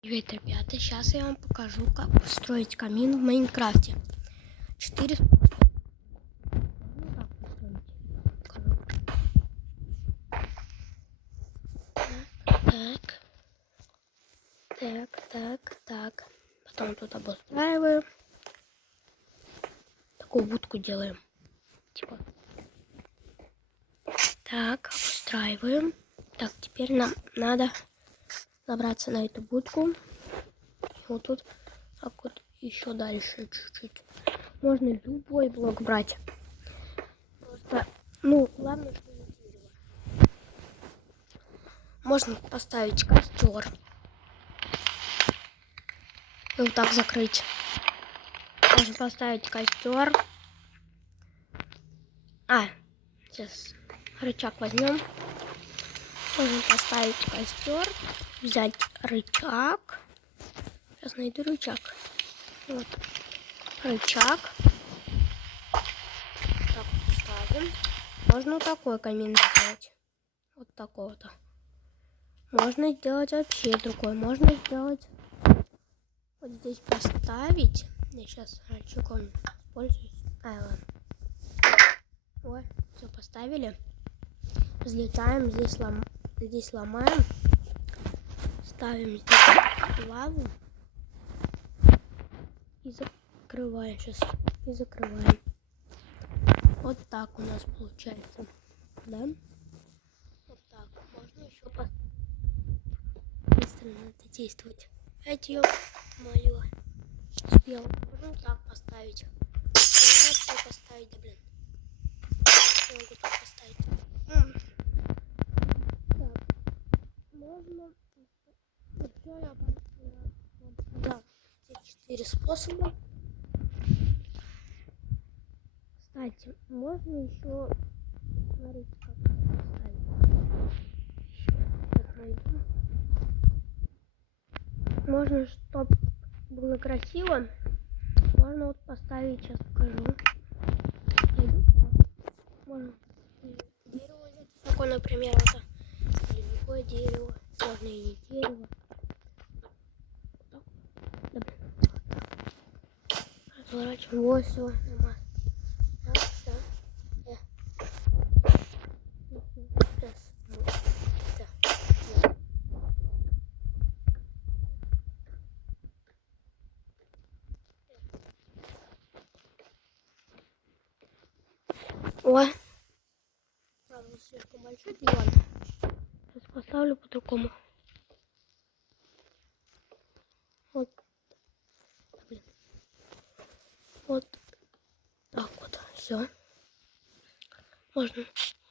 Привет, ребята! Сейчас я вам покажу, как построить камин в Майнкрафте. 4 так. Потом тут обустраиваем. Такую будку делаем. Типа. Так, обустраиваем. Так, теперь нам надо забраться на эту будку. И вот тут так вот еще дальше чуть-чуть. Можно любой блок брать. Просто, главное, что не дерево. Можно поставить костер. И вот так закрыть. Можно поставить костер. Сейчас рычаг возьмем. Можно поставить костер, взять рычаг. Сейчас найду рычаг. Вот. Рычаг. Так, ставим. Можно вот такой камин сделать. Вот такого-то. Можно сделать вообще другой. Можно сделать вот здесь поставить. Я сейчас рычагом пользуюсь. Ладно. Вот, все поставили. Взлетаем, здесь ломаем. Ставим здесь лаву. И закрываем сейчас. И закрываем. Вот так у нас получается. Да? Вот так. Можно еще поставить. Быстро надо действовать. Ё-моё. Успел. Можно вот так поставить. Можно вообще поставить, да блин. Я могу так поставить. Так. Можно. Еще я вам показал все 4 способа. Кстати, можно еще смотрите, как поставить. Сейчас найду. Можно, чтобы было красиво, можно вот поставить, сейчас покажу. Можно дерево взять, такое, например, это или любое дерево, можно и не дерево. Разворачиваем, вот все, нормально. О, правда, слишком большой диван. Сейчас поставлю по-другому. Вот. Блин. Вот так вот. Все. Можно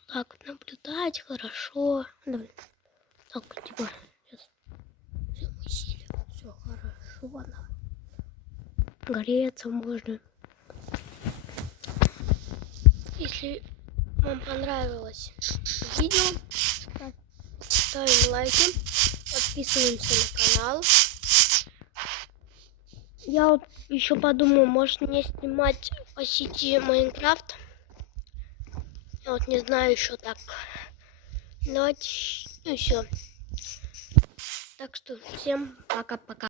так вот наблюдать хорошо. Давай. Так вот, типа. Сейчас. Все усилим. Все хорошо. Да. Гореться можно. Если вам понравилось видео, ставим лайки, подписываемся на канал. Я вот еще подумаю, может мне снимать по сети Майнкрафт. Я вот не знаю еще так. Давайте, все. Так что всем пока-пока.